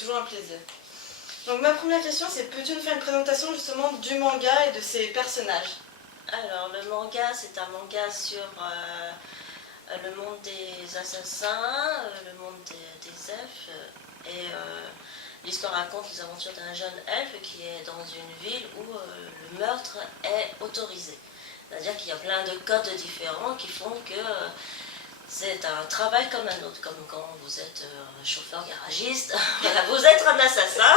toujours un plaisir. Donc ma première question, c'est peux-tu nous faire une présentation justement du manga et de ses personnages? Alors, le manga, c'est un manga sur le monde des assassins, le monde des elfes, et l'histoire raconte les aventures d'un jeune elfe qui est dans une ville où le meurtre est autorisé. C'est-à-dire qu'il y a plein de codes différents qui font que c'est un travail comme un autre, comme quand vous êtes chauffeur garagiste, voilà, vous êtes un assassin,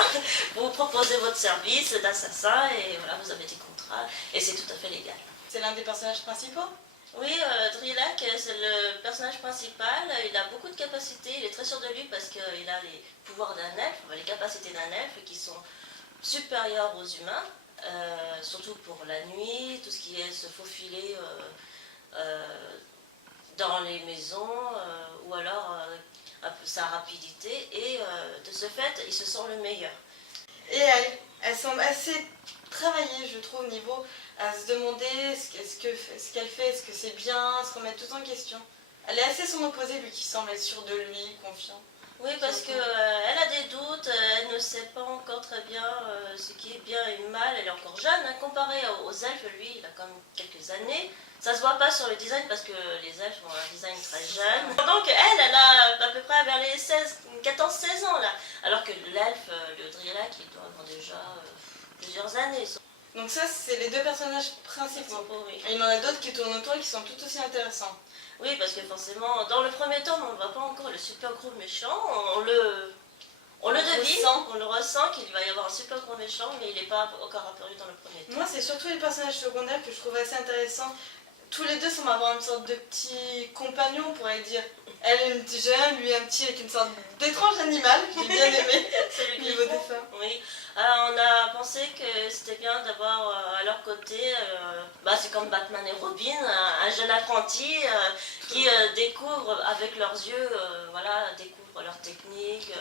vous proposez votre service d'assassin et voilà, vous avez des contrats et c'est tout à fait légal. C'est l'un des personnages principaux? Oui, Drilak, c'est le personnage principal, il a beaucoup de capacités, il est très sûr de lui parce qu'il a les pouvoirs d'un elfe, les capacités d'un elfe qui sont supérieures aux humains, surtout pour la nuit, tout ce qui est se faufiler dans les maisons, ou alors sa rapidité, et de ce fait, il se sent le meilleur. Et elle semble assez travaillée, je trouve, au niveau à se demander ce qu'elle fait, est-ce que c'est bien, se remettre tout en question. Elle est assez son opposé, lui qui semble être sûr de lui, confiant. Oui, parce qu'elle a des doutes, elle ne sait pas encore très bien ce qui est bien et mal, elle est encore jeune, hein, comparé aux elfes, lui, il a quand même quelques années. Ça se voit pas sur le design parce que les elfes ont un design très jeune. Donc elle a à peu près vers les 14-16 ans là. Alors que l'elfe, le Drilak, il doit avoir déjà plusieurs années. Donc ça, c'est les deux personnages principaux. Oui. Et il y en a d'autres qui tournent autour et qui sont tout aussi intéressants. Oui, parce que forcément, dans le premier tome, on ne voit pas encore le super gros méchant. On le devine, on le ressent qu'il va y avoir un super gros méchant, mais il n'est pas encore apparu dans le premier tome. Moi, c'est surtout les personnages secondaires que je trouve assez intéressants. Tous les deux semblent avoir une sorte de petit compagnon, on pourrait dire. Elle, une petite jeune, lui, un petit avec une sorte d'étrange animal, j'ai bien aimé. C'est le niveau des femmes. Oui. Alors, on a pensé que c'était bien d'avoir à leur côté, c'est comme Batman et Robin, un jeune apprenti qui découvre avec leurs yeux, découvre leur technique,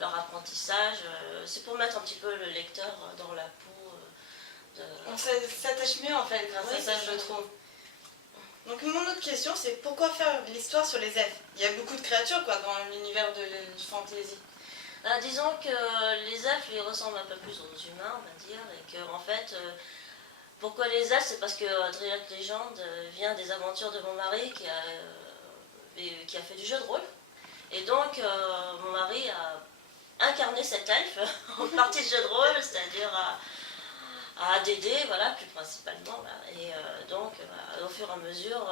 leur apprentissage. C'est pour mettre un petit peu le lecteur dans la peau. On s'attache mieux en fait grâce à ça, je trouve. Donc mon autre question, c'est pourquoi faire l'histoire sur les elfes? Il y a beaucoup de créatures quoi dans l'univers du fantasy. Disons que les elfes ils ressemblent un peu plus aux humains, on va dire, et que en fait, pourquoi les elfes? C'est parce que Drilak Légende vient des aventures de mon mari qui a fait du jeu de rôle. Et donc mon mari a incarné cet elfe en partie de jeu de rôle, c'est-à-dire à ADD, voilà, plus principalement. Voilà. Et donc, au fur et à mesure,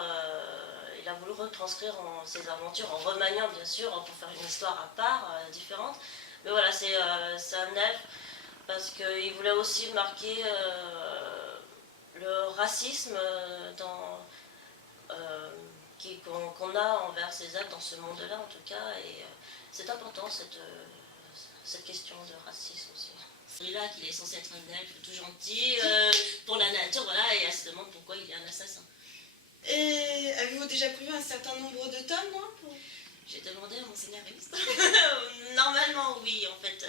il a voulu retranscrire ses aventures en remaniant, bien sûr, pour faire une histoire à part, différente. Mais voilà, c'est un elfe parce qu'il voulait aussi marquer le racisme qu'on a envers ces elfes dans ce monde-là, en tout cas. Et c'est important, cette question de racisme aussi. Celui-là, qu'il est censé être un elfe tout gentil, pour la nature, voilà, et elle se demande pourquoi il est un assassin. Et avez-vous déjà prévu un certain nombre de tomes, moi J'ai demandé à mon scénariste. Normalement, oui, en fait.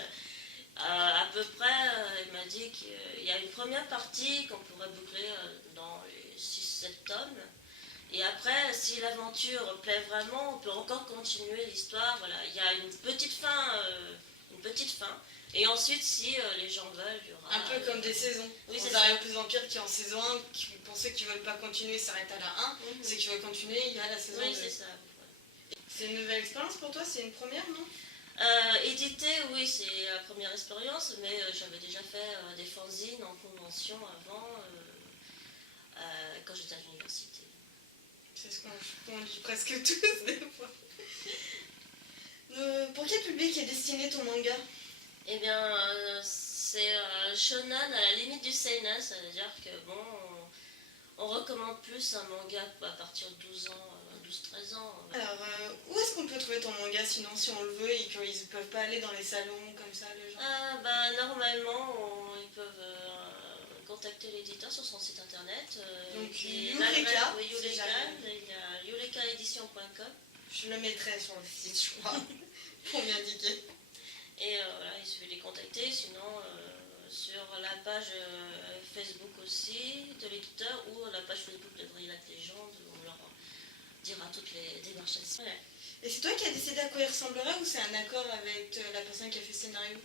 À peu près, il m'a dit qu'il y a une première partie qu'on pourrait boucler dans les 6-7 tomes. Et après, si l'aventure plaît vraiment, on peut encore continuer l'histoire. Voilà, il y a une petite fin. Et ensuite, si les gens veulent, il y aura... Un peu comme des saisons. Oui, c'est ça. Plus Empire qui est en saison 1, pour ceux qui ne veulent pas continuer, s'arrête à la 1. Ceux qui veulent continuer, il y a la saison 2. Oui, c'est ça. C'est une nouvelle expérience pour toi? C'est une première, non? Éditer, oui, c'est la première expérience, mais j'avais déjà fait des fanzines en convention avant, quand j'étais à l'université. C'est ce qu'on dit presque tous, des fois. Pour quel public est destiné ton manga? Eh bien, c'est shonen à la limite du seinen, c'est-à-dire que bon, on recommande plus un manga à partir de 12 ans, 12-13 ans. Alors, où est-ce qu'on peut trouver ton manga sinon si on le veut et qu'ils ne peuvent pas aller dans les salons comme ça, les gens? Normalement, ils peuvent contacter l'éditeur sur son site internet. Donc, Yuleka, il y a yulekaedition.com. Je le mettrai sur le site, je crois, pour m'y indiquer. Et voilà, il suffit de les contacter, sinon sur la page Facebook aussi de l'éditeur ou la page Facebook de Drilak Légende, où on leur dira toutes les démarches. Ouais. Et c'est toi qui as décidé à quoi il ressemblerait ou c'est un accord avec la personne qui a fait le scénario?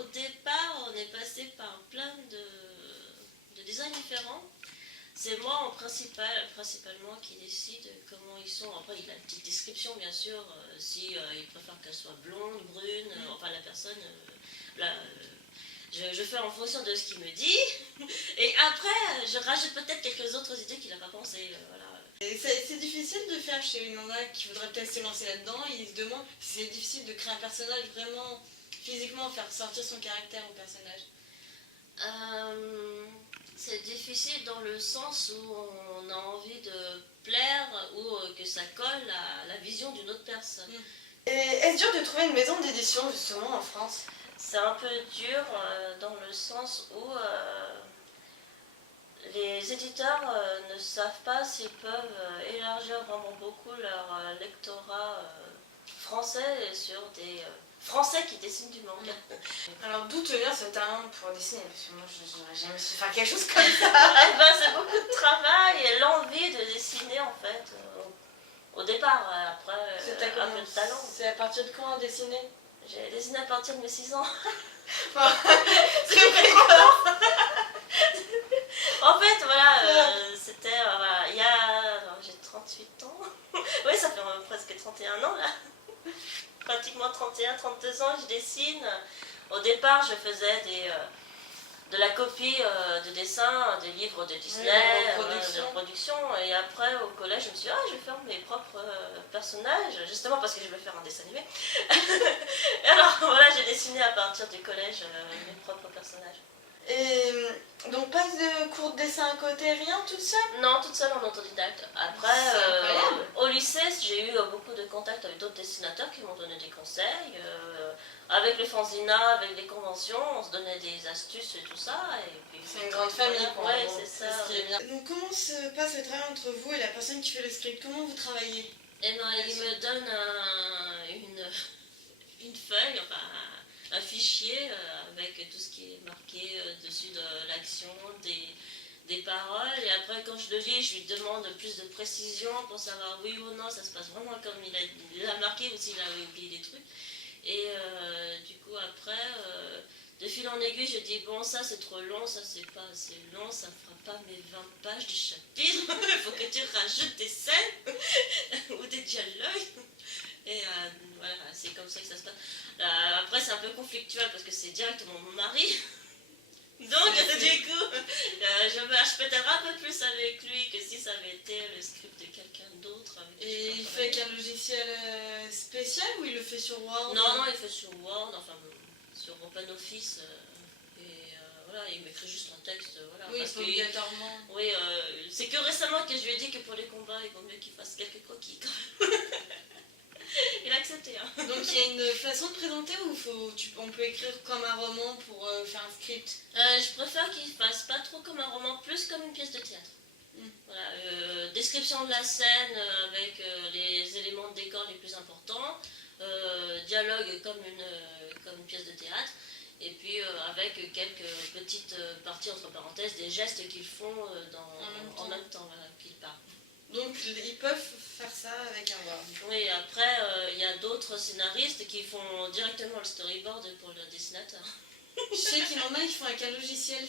Au départ, on est passé par plein de designs différents. C'est moi principalement qui décide comment ils sont. Après, il a une petite description, bien sûr, si il préfère qu'elle soit blonde, brune, enfin la personne. Là, je fais en fonction de ce qu'il me dit. Et après, je rajoute peut-être quelques autres idées qu'il n'a pas pensé. Voilà. Et c'est difficile de faire chez une nana qui voudrait peut-être se lancer là-dedans. Il se demande si c'est difficile de créer un personnage vraiment physiquement, faire sortir son caractère au personnage. C'est difficile dans le sens où on a envie de plaire ou que ça colle à la vision d'une autre personne. Et est-ce dur de trouver une maison d'édition justement en France? C'est un peu dur dans le sens où les éditeurs ne savent pas s'ils peuvent élargir vraiment beaucoup leur lectorat français sur des Français qui dessinent du manga. Alors d'où te vient ce talent pour dessiner? Parce que moi je n'aurais jamais su faire quelque chose comme ça. Eh ben, c'est beaucoup de travail et l'envie de dessiner en fait. Au départ, après un peu de talent. C'est à partir de quand dessiner? J'ai dessiné à partir de mes 6 ans. C'est précoce. En fait, voilà, c'était il y a. J'ai 38 ans. Oui, ça fait presque 31 ans là. Pratiquement 31, 32 ans, je dessine. Au départ, je faisais de la copie de dessin des livres de Disney, de production. Et après, au collège, je me suis dit, je vais faire mes propres personnages, justement parce que je vais faire un dessin animé. Et alors, voilà, j'ai dessiné à partir du collège mes propres personnages. Et donc pas de cours de dessin à côté, rien, toute seule? Non, toute seule en autodidacte. Après, au lycée, j'ai eu beaucoup de contacts avec d'autres dessinateurs qui m'ont donné des conseils. Avec les fanzinats, avec les conventions, on se donnait des astuces et tout ça. C'est une grande famille, quoi. Ouais, c'est ça. Ce qui est bien. Donc comment se passe le travail entre vous et la personne qui fait le script? Comment vous travaillez? Eh ben, il me donne une feuille, enfin un fichier avec tout ce qui est marqué dessus de l'action, des paroles. Et après, quand je le lis, je lui demande plus de précision pour savoir oui ou non, ça se passe vraiment comme il a marqué ou s'il a oublié des trucs. Et du coup, après, de fil en aiguille, je dis bon, ça c'est trop long, ça c'est pas assez long, ça fera pas mes 20 pages du chapitre, il faut que tu rajoutes des scènes ou des dialogues. Et voilà, c'est comme ça que ça se passe. Après, c'est un peu conflictuel parce que c'est directement mon mari. Donc, du coup, je marche peut-être un peu plus avec lui que si ça avait été le script de quelqu'un d'autre. Et il fait avec un logiciel spécial ou il le fait sur Word? Non, il fait sur Word, enfin sur OpenOffice. Voilà, il m'écrit juste un texte. Voilà, oui, parce obligatoirement. Oui, c'est que récemment que je lui ai dit que pour les combats, il vaut mieux qu'il fasse quelques croquis quand même. Il a accepté. Hein. Donc il y a une façon de présenter ou on peut écrire comme un roman pour faire un script? Je préfère qu'il fasse pas trop comme un roman, plus comme une pièce de théâtre. Voilà, description de la scène avec les éléments de décor les plus importants, dialogue comme une pièce de théâtre, et puis avec quelques petites parties entre parenthèses, des gestes qu'ils font en même temps voilà, qu'ils parlent. Donc ils peuvent faire ça avec un Word. Oui, après il y a d'autres scénaristes qui font directement le storyboard pour le dessinateur. Je sais qu'il y en a qui font avec un logiciel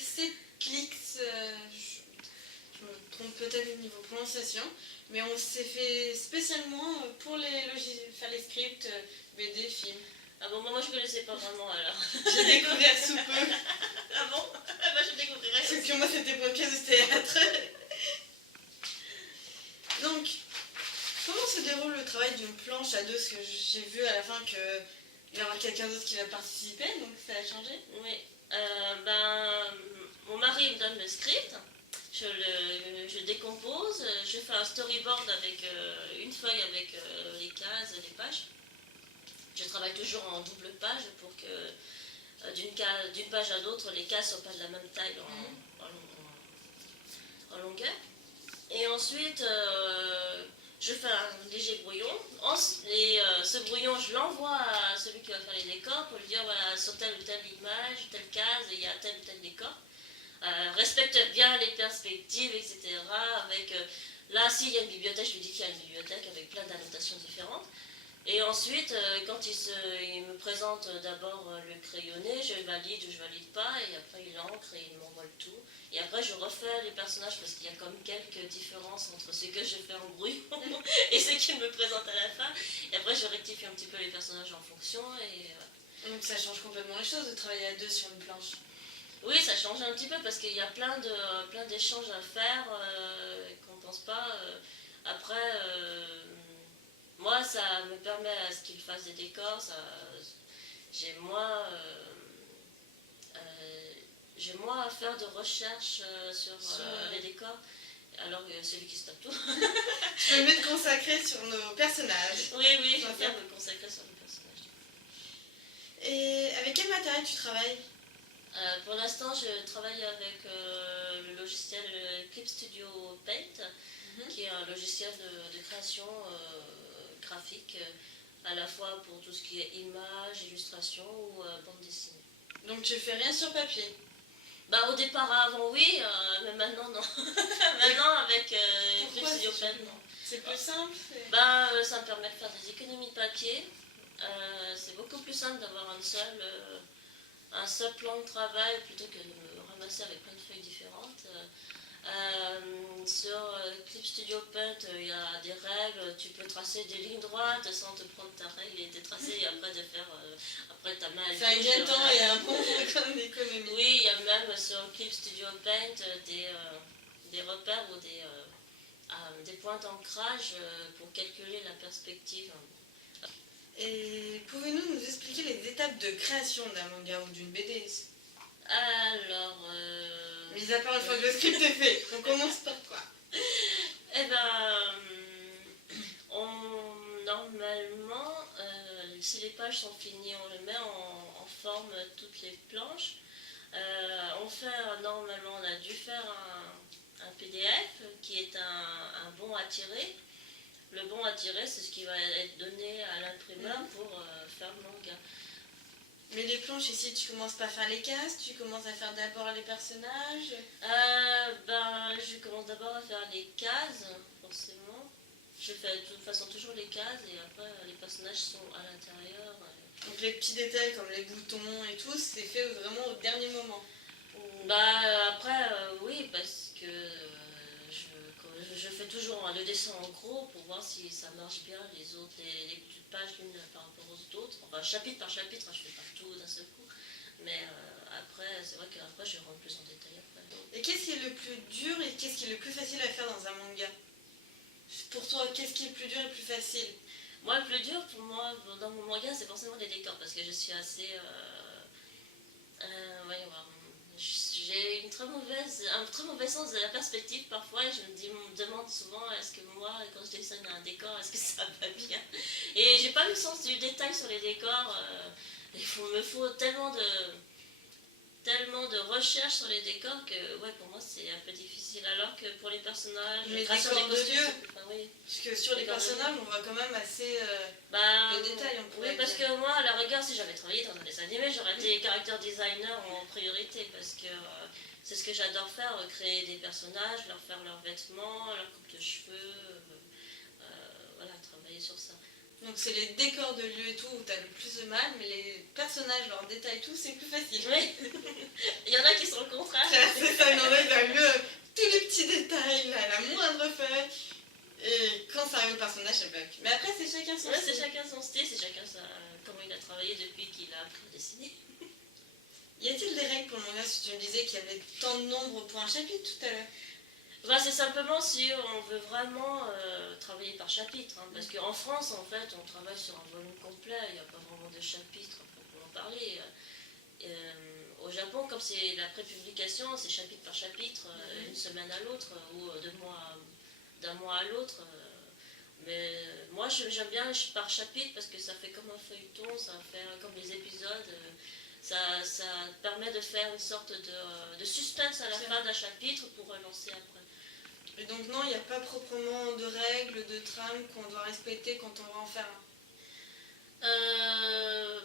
Clix, je me trompe peut-être au niveau prononciation, mais on s'est fait spécialement pour faire les scripts, BD, films. Ah bon, moi je ne connaissais pas vraiment alors. J'ai découvert sous peu. Ah bon? Bah je découvrirai. Parce que moi c'était pas une pièce de théâtre. Donc, comment se déroule le travail d'une planche à deux? Parce que j'ai vu à la fin qu'il y aura quelqu'un d'autre qui va participer, donc ça a changé. Oui, mon mari me donne le script, je décompose, je fais un storyboard avec une feuille avec les cases, les pages. Je travaille toujours en double page pour que d'une page à l'autre, les cases ne soient pas de la même taille en longueur. Et ensuite, je fais un léger brouillon. Et ce brouillon, je l'envoie à celui qui va faire les décors pour lui dire voilà, sur telle ou telle image, telle case, il y a tel ou tel décor. Respecte bien les perspectives, etc. Avec Là, s'il y a une bibliothèque, je lui dis qu'il y a une bibliothèque avec plein d'annotations différentes. Et ensuite, quand il me présente d'abord le crayonné, je valide ou je valide pas, et après il encre et il m'envoie le tout. Et après, je refais les personnages parce qu'il y a comme quelques différences entre ce que je fais en brouillon et ce qu'il me présente à la fin. Et après, je rectifie un petit peu les personnages en fonction. Et Donc ça change complètement les choses de travailler à deux sur une planche. oui, ça change un petit peu parce qu'il y a plein d'échanges à faire qu'on ne pense pas. Après, moi, ça me permet à ce qu'il fasse des décors. J'ai moins, j'ai moins à faire de recherche sur les décors. Alors que celui qui se tape tout. Tu peux mieux te consacrer sur nos personnages. Oui, je préfère me consacrer sur les personnages. Et avec quel matériel tu travailles? Pour l'instant, je travaille avec le logiciel Clip Studio Paint, qui est un logiciel de création graphique, à la fois pour tout ce qui est images, illustrations ou bande dessinée. Donc tu fais rien sur papier? Bah, au départ, avant oui, mais maintenant non. Maintenant avec Clip Studio Paint, non. C'est plus simple? Bah, ça me permet de faire des économies de papier. C'est beaucoup plus simple d'avoir un seul plan de travail plutôt que de me ramasser avec plein de feuilles différentes. Sur Clip Studio Paint, il y a des règles, tu peux tracer des lignes droites sans te prendre ta règle et te tracer et après de faire après ta main à C'est un gain de temps et un bon d'économie. Oui, il y a même sur Clip Studio Paint des repères ou des points d'ancrage pour calculer la perspective. Et pouvez-vous nous expliquer les étapes de création d'un manga ou d'une BD? Alors... Mis à part une fois que le script est fait, on commence par quoi? Eh ben... Normalement, si les pages sont finies, on les met en forme toutes les planches. Normalement, on a dû faire un PDF qui est un bon à tirer. Le bon à tirer, c'est ce qui va être donné à l'imprimeur pour faire le manga. Mais les planches ici, tu commences pas à faire les cases, tu commences à faire d'abord les personnages? Je commence d'abord à faire les cases, forcément. Je fais de toute façon toujours les cases et après les personnages sont à l'intérieur. Donc les petits détails comme les boutons et tout, c'est fait vraiment au dernier moment? Après, oui, parce que je fais toujours le dessin en gros pour voir si ça marche bien, les petites pages l'une par rapport aux autres. Enfin, chapitre par chapitre, je fais pas tout d'un seul coup. Mais après, c'est vrai qu'après, je rentre plus en détail après. Et qu'est-ce qui est le plus dur et qu'est-ce qui est le plus facile à faire dans un manga? Pour toi, qu'est-ce qui est le plus dur et le plus facile? Moi, le plus dur pour moi dans mon manga, c'est forcément les décors parce que je suis assez. Voyons voir. J'ai un très mauvais sens de la perspective parfois et je me demande souvent est-ce que moi, quand je dessine un décor, est-ce que ça va bien? Et j'ai pas le sens du détail sur les décors. Me faut tellement de recherche sur les décors que ouais, pour moi c'est un peu difficile. Alors que pour les personnages, les grâce décors des costumes, de lieu, oui. parce que sur les personnages, on voit quand même assez de détails. Oui, parce que moi, à la rigueur, si j'avais travaillé dans un dessin animé, j'aurais été character designer en priorité parce que c'est ce que j'adore faire, créer des personnages, leur faire leurs vêtements, leur coupe de cheveux, voilà, travailler sur ça. Donc c'est les décors de lieu et tout où t'as le plus de mal, mais les personnages, leurs détails, tout, c'est plus facile. Oui, il y en a qui sont le contraire. C'est ça, il y en a, ils arrivent mieux tous les petits détails, la moindre feuille. Et quand ça arrive au personnage, ça bug. Mais après, c'est chacun son style. C'est chacun son style, c'est chacun comment il a travaillé depuis qu'il a appris à dessiner. Y a-t-il des règles pour le manga? Si tu me disais qu'il y avait tant de nombres pour un chapitre tout à l'heure. C'est simplement si on veut vraiment travailler par chapitre. Parce qu'en France, en fait, on travaille sur un volume complet, il n'y a pas vraiment de chapitre pour en parler. Au Japon, comme c'est la prépublication, c'est chapitre par chapitre, une semaine à l'autre, ou d'un mois à l'autre. Mais moi, j'aime bien par chapitre parce que ça fait comme un feuilleton, ça fait comme les épisodes. Ça permet de faire une sorte de suspense à la fin d'un chapitre pour relancer après. Et donc non, il n'y a pas proprement de règles, de trames qu'on doit respecter quand on va en faire un.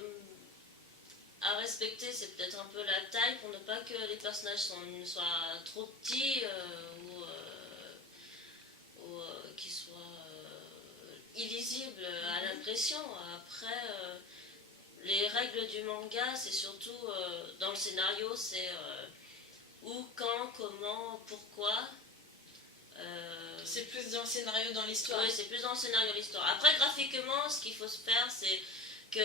À respecter, c'est peut-être un peu la taille pour ne pas que les personnages soient trop petits ou illisible à l'impression. Après, les règles du manga, c'est surtout dans le scénario, c'est où, quand, comment, pourquoi. C'est plus dans le scénario, dans l'histoire. Oui, c'est plus dans le scénario, l'histoire. Après, graphiquement, ce qu'il faut se faire, c'est qu'il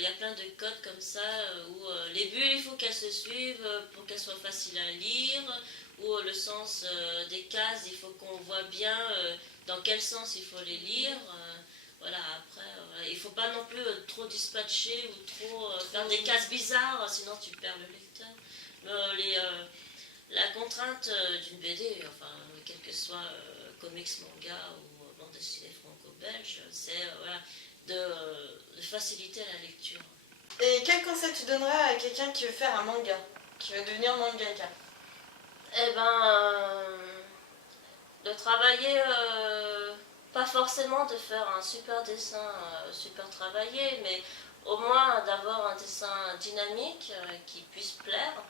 y a plein de codes comme ça où les bulles, il faut qu'elles se suivent pour qu'elles soient faciles à lire, ou le sens des cases, il faut qu'on voit bien dans quel sens il faut les lire. Voilà, après, il ne faut pas non plus trop dispatcher ou trop faire des cases bizarres, sinon tu perds le lecteur. La contrainte d'une BD, enfin, quel que soit comics, manga ou bande dessinée franco-belge, c'est voilà, de faciliter la lecture. Et quel conseil tu donnerais à quelqu'un qui veut faire un manga, qui veut devenir mangaka? Eh ben, de travailler, pas forcément de faire un super dessin, super travaillé, mais au moins d'avoir un dessin dynamique qui puisse plaire.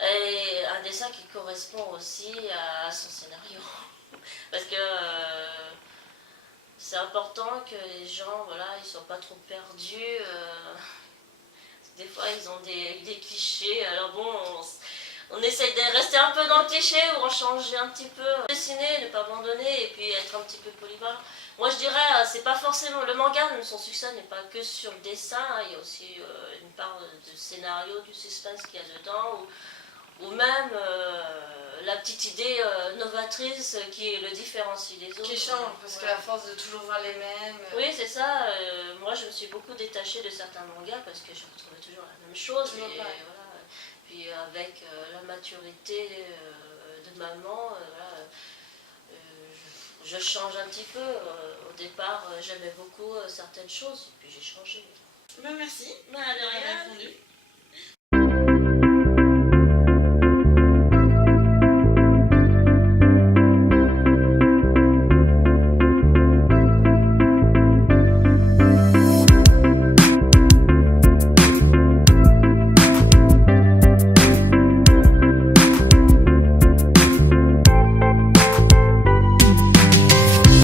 Et un dessin qui correspond aussi à son scénario. Parce que c'est important que les gens, voilà, ils soient pas trop perdus. Des fois, ils ont des clichés. Alors bon, on essaye de rester un peu dans le cliché ou en changer un petit peu. Dessiner, ne pas abandonner et puis être un petit peu polyvalent. Moi, je dirais, c'est pas forcément... Le manga, son succès n'est pas que sur le dessin. Il y a aussi une part de scénario, du suspense qu'il y a dedans. Ou même la petite idée novatrice qui le différencie des autres. Qui change, parce que la force de toujours voir les mêmes. Oui, c'est ça. Moi, je me suis beaucoup détachée de certains mangas parce que je retrouvais toujours la même chose. Toujours Et, pareil. voilà. Puis avec la maturité de maman, voilà, je change un petit peu. Au départ, j'aimais beaucoup certaines choses, et puis j'ai changé. Ben merci. Bah, de rien. Répondu.